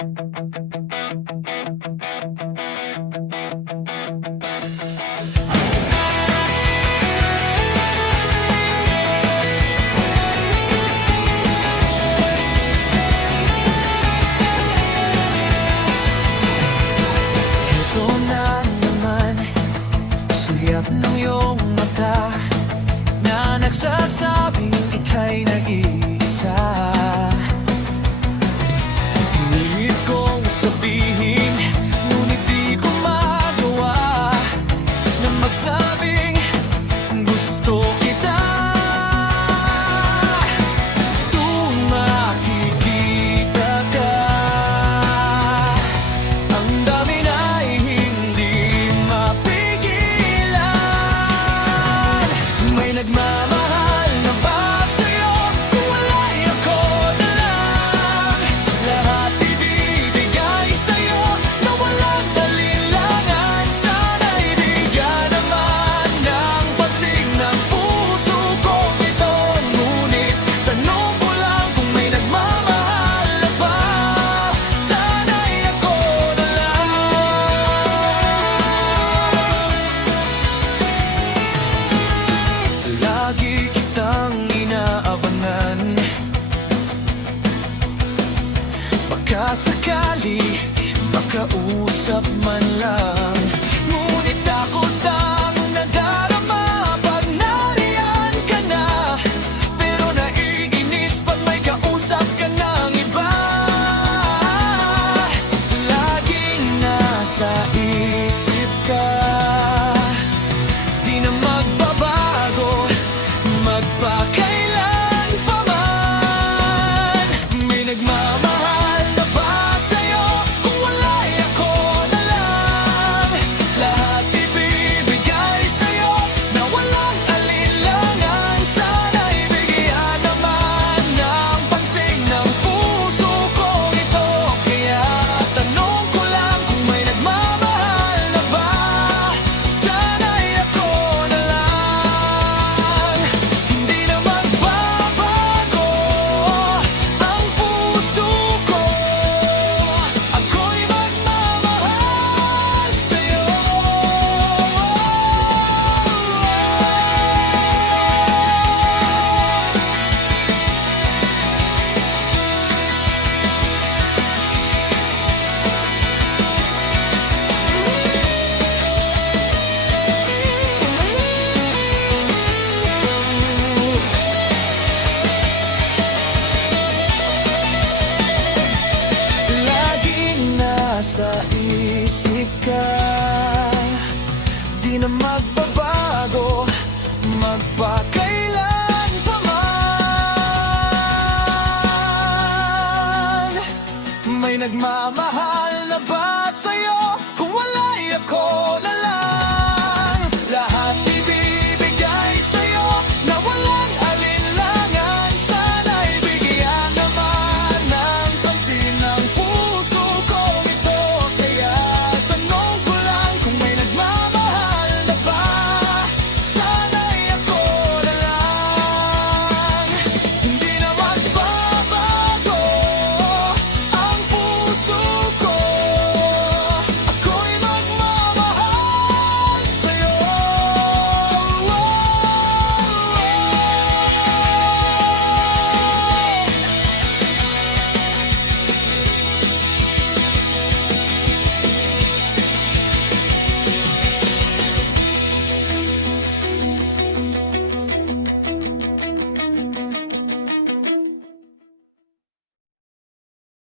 Ito na naman, siyap ng iyong mata na nagsasabing ika'y nag-iisa. Pilit kong sabihin, ngunit di ko magawa na magsabing gusto kita. Tuwing makikita ka, ang dami na'y hindi mapigilan. May nagmamahal na ba sa'yo? Kung wala'y ako na lang. Lahat ibibigay sa'yo na walang alinlangan. Sana'y bigyan naman ng pansin ng puso kong ito. Ngunit tanong ko lang kung may nagmamahal na ba. Sana'y ako na lang. Lagi kitang inaabangan, baka sakali makausap man lang. Ngunit takot ang nadarama pag nariyan ka na. Pero naiinis pag may kausap ka ng iba. Laging nasa isip ka, di na magbabago, magpakailan pa man. May nagmamahal na ba sa'yo? Kung wala'y ako na lang. Lahat ibibigay sa'yo na walang alinlangan. Sana'y bigyan naman ng pansin ng puso kong ito. Kaya tanong ko lang kung may nagmamahal na ba. Sana'y ako na lang. Hindi na magbabago ang puso ko. Ako'y magmamahal sa'yo. Laging nasa isip ka, di na magbabago, magpakailan pa man. May nagmamahal na ba sa'yo? Kung wala'y ako